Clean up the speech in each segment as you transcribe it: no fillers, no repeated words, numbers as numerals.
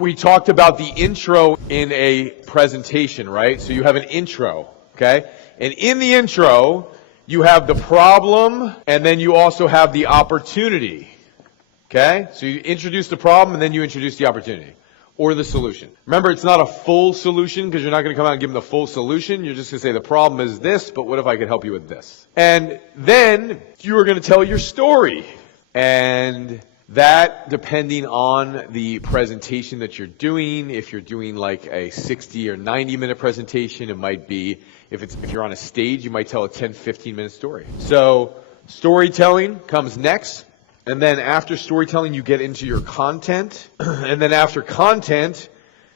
We talked about the intro in a presentation, right? So you have an intro, okay? And in the intro, you have the problem, and then you also have the opportunity, okay? So you introduce the problem, and then you introduce the opportunity, or the solution. Remember, it's not a full solution, because you're not going to come out and give them the full solution. You're just going to say, the problem is this, but what if I could help you with this? And then you are going to tell your story. And that, depending on the presentation that you're doing, if you're doing like a 60 or 90 minute presentation, it might be, if you're on a stage, you might tell a 10, 15 minute story. So storytelling comes next, and then after storytelling, you get into your content, and then after content,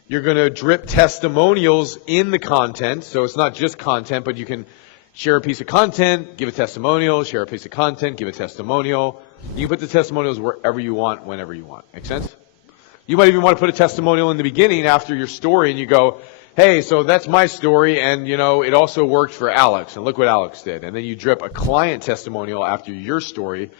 you're going to drip testimonials in the content. So it's not just content, but you can share a piece of content, give a testimonial, share a piece of content, give a testimonial. You can put the testimonials wherever you want, whenever you want. Make sense? You might even want to put a testimonial in the beginning after your story, and you go, hey, so that's my story, and you know, it also worked for Alex, and look what Alex did. And then you drip a client testimonial after your story,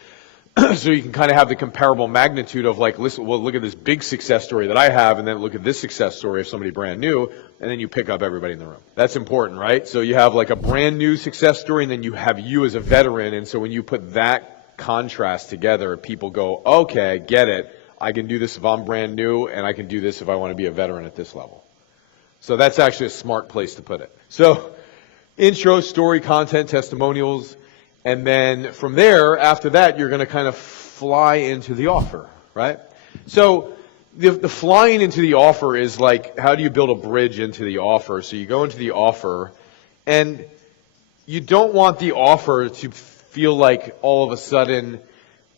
so you can kind of have the comparable magnitude of like, listen, well, look at this big success story that I have, and then look at this success story of somebody brand new, and then you pick up everybody in the room. That's important, right? So you have like a brand new success story, and then you have you as a veteran, and so when you put that contrast together, people go, okay, get it. I can do this if I'm brand new, and I can do this if I want to be a veteran at this level. So that's actually a smart place to put it. So intro, story, content, testimonials, and then from there, after that, you're going to kind of fly into the offer, right? So the flying into the offer is like, how do you build a bridge into the offer? So you go into the offer, and you don't want the offer to feel like all of a sudden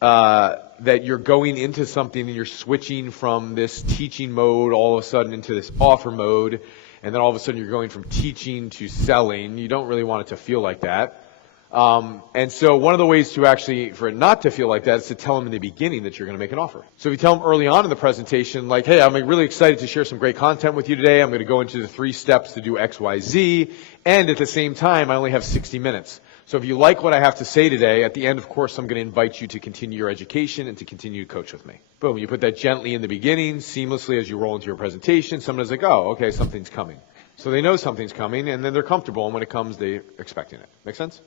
that you're going into something and you're switching from this teaching mode all of a sudden into this offer mode, and then all of a sudden you're going from teaching to selling. You don't really want it to feel like that. And so one of the ways to actually, for it not to feel like that, is to tell them in the beginning that you're going to make an offer. So if you tell them early on in the presentation, like, hey, I'm really excited to share some great content with you today. I'm going to go into the 3 steps to do X, Y, Z. And at the same time, I only have 60 minutes. So if you like what I have to say today, at the end, of course, I'm going to invite you to continue your education and to continue to coach with me. Boom. You put that gently in the beginning, seamlessly as you roll into your presentation. Someone's like, oh, okay, something's coming. So they know something's coming, and then they're comfortable. And when it comes, they're expecting it. Make sense?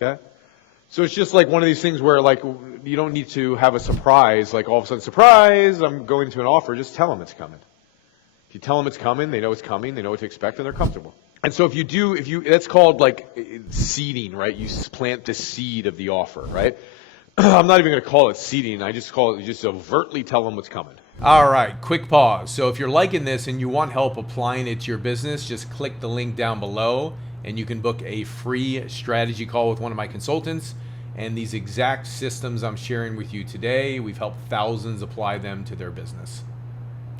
Okay? So it's just like one of these things where like you don't need to have a surprise, like all of a sudden, surprise, I'm going to an offer. Just tell them it's coming. If you tell them it's coming, they know it's coming, they know what to expect, and they're comfortable. And so that's called like seeding, right? You plant the seed of the offer, right? I'm not even going to call it seeding. I just call it, just overtly tell them what's coming. All right, quick pause. So if you're liking this and you want help applying it to your business, just click the link down below and you can book a free strategy call with one of my consultants. And these exact systems I'm sharing with you today, we've helped thousands apply them to their business.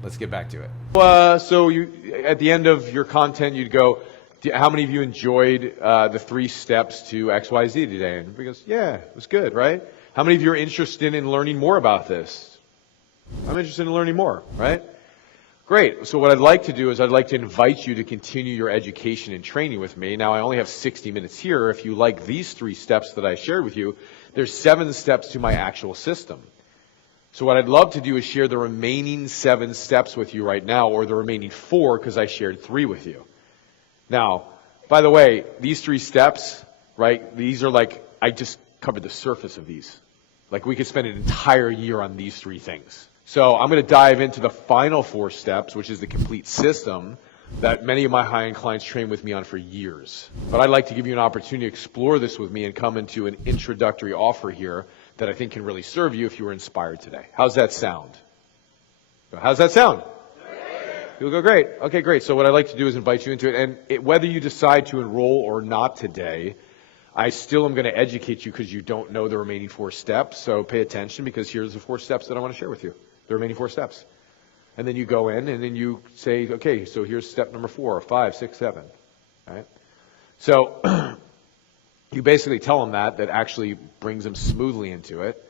Let's get back to it. So you, at the end of your content, you'd go, how many of you enjoyed the 3 steps to XYZ today? And everybody goes, yeah, it was good, right? How many of you are interested in learning more about this? I'm interested in learning more, right? Great. So what I'd like to do is I'd like to invite you to continue your education and training with me. Now, I only have 60 minutes here. If you like these 3 steps that I shared with you, there's 7 steps to my actual system. So what I'd love to do is share the remaining 7 steps with you right now, or the remaining 4, because I shared 3 with you. Now, by the way, these 3 steps, right, these are like, I just covered the surface of these. Like we could spend an entire year on these 3 things. So I'm going to dive into the final 4 steps, which is the complete system that many of my high-end clients train with me on for years. But I'd like to give you an opportunity to explore this with me and come into an introductory offer here that I think can really serve you if you were inspired today. How's that sound? How's that sound? You'll go, great. Okay, great. So what I'd like to do is invite you into it. And whether you decide to enroll or not today, I still am going to educate you because you don't know the remaining 4 steps. So pay attention, because here's the 4 steps that I want to share with you. The remaining 4 steps. And then you go in and then you say, okay, so here's step number 4, 5, 6, 7. All right? So you basically tell them that actually brings them smoothly into it.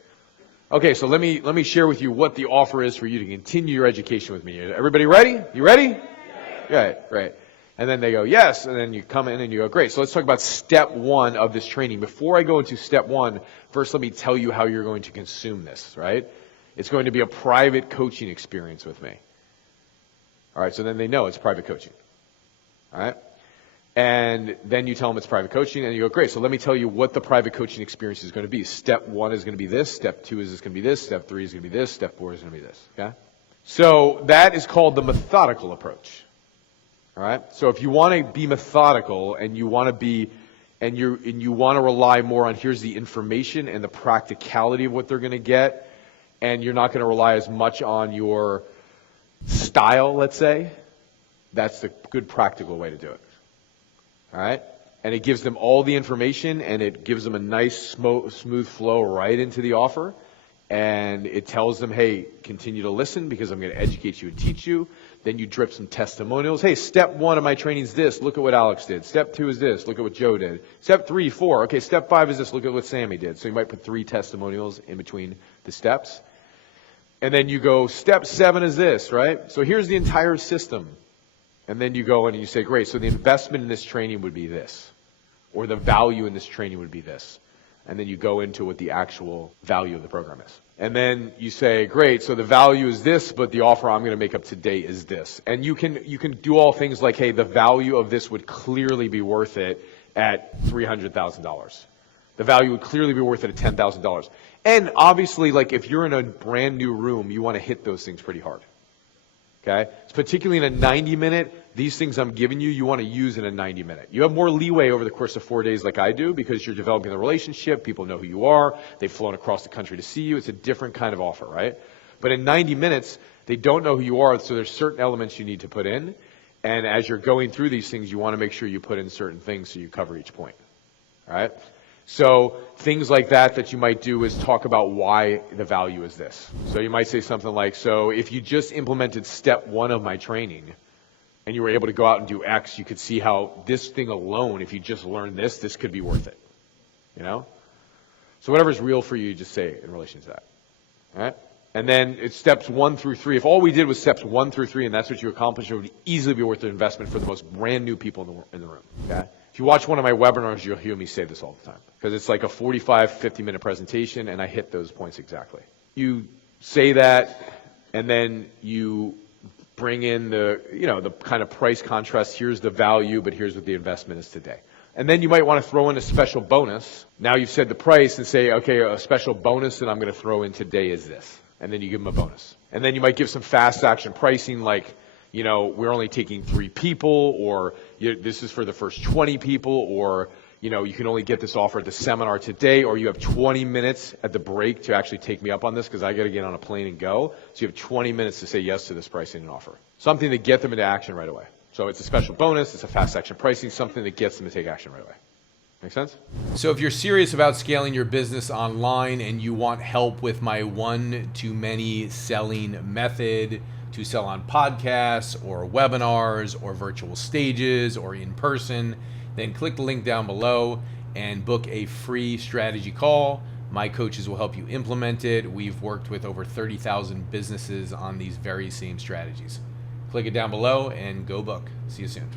Okay, so let me share with you what the offer is for you to continue your education with me. Everybody ready? You ready? Yes. Right. And then they go, yes. And then you come in and you go, great. So let's talk about step 1 of this training. Before I go into step 1, first let me tell you how you're going to consume this, right? It's going to be a private coaching experience with me. All right, so then they know it's private coaching. All right? And then you tell them it's private coaching, and you go, great, so let me tell you what the private coaching experience is going to be. Step 1 is going to be this. Step 2 is going to be this. Step 3 is going to be this. Step 4 is going to be this. Okay? So that is called the methodical approach. All right? So if you want to be methodical and you want to be, and you want to rely more on here's the information and the practicality of what they're going to get, and you're not going to rely as much on your style, let's say, that's the good practical way to do it. All right? And it gives them all the information, and it gives them a nice, smooth flow right into the offer. And it tells them, hey, continue to listen because I'm going to educate you and teach you. Then you drip some testimonials. Hey, step 1 of my training is this. Look at what Alex did. Step 2 is this. Look at what Joe did. Step 3, 4. Okay, step 5 is this. Look at what Sammy did. So you might put 3 testimonials in between the steps. And then you go, step 7 is this, right? So here's the entire system. And then you go in and you say, great, so the investment in this training would be this. Or the value in this training would be this. And then you go into what the actual value of the program is. And then you say, great, so the value is this, but the offer I'm going to make up today is this. And you can do all things like, hey, the value of this would clearly be worth it at $300,000. The value would clearly be worth it at $10,000. And obviously, like if you're in a brand new room, you want to hit those things pretty hard. Okay? Particularly in a 90-minute, these things I'm giving you, you want to use in a 90-minute. You have more leeway over the course of 4 days like I do because you're developing the relationship, people know who you are, they've flown across the country to see you, it's a different kind of offer, right? But in 90 minutes, they don't know who you are, so there's certain elements you need to put in, and as you're going through these things, you want to make sure you put in certain things so you cover each point, all right? So things like that you might do is talk about why the value is this. So you might say something like, so if you just implemented step 1 of my training and you were able to go out and do X, you could see how this thing alone, if you just learned this could be worth it. You know? So whatever's real for you, just say it in relation to that. All right? And then it's steps 1 through 3. If all we did was steps 1 through 3 and that's what you accomplished, it would easily be worth the investment for the most brand new people in the room. Okay? If you watch one of my webinars, you'll hear me say this all the time. Because it's like a 45, 50-minute presentation, and I hit those points exactly. You say that, and then you bring in the kind of price contrast. Here's the value, but here's what the investment is today. And then you might want to throw in a special bonus. Now you've said the price and say, okay, a special bonus that I'm going to throw in today is this. And then you give them a bonus. And then you might give some fast action pricing like, we're only taking 3 people, or this is for the first 20 people, or, you can only get this offer at the seminar today, or you have 20 minutes at the break to actually take me up on this because I got to get on a plane and go. So you have 20 minutes to say yes to this pricing and offer. Something to get them into action right away. So it's a special bonus, it's a fast action pricing, something that gets them to take action right away. Make sense? So if you're serious about scaling your business online and you want help with my one-to-many selling method to sell on podcasts or webinars or virtual stages or in person, then click the link down below and book a free strategy call. My coaches will help you implement it. We've worked with over 30,000 businesses on these very same strategies. Click it down below and go book. See you soon.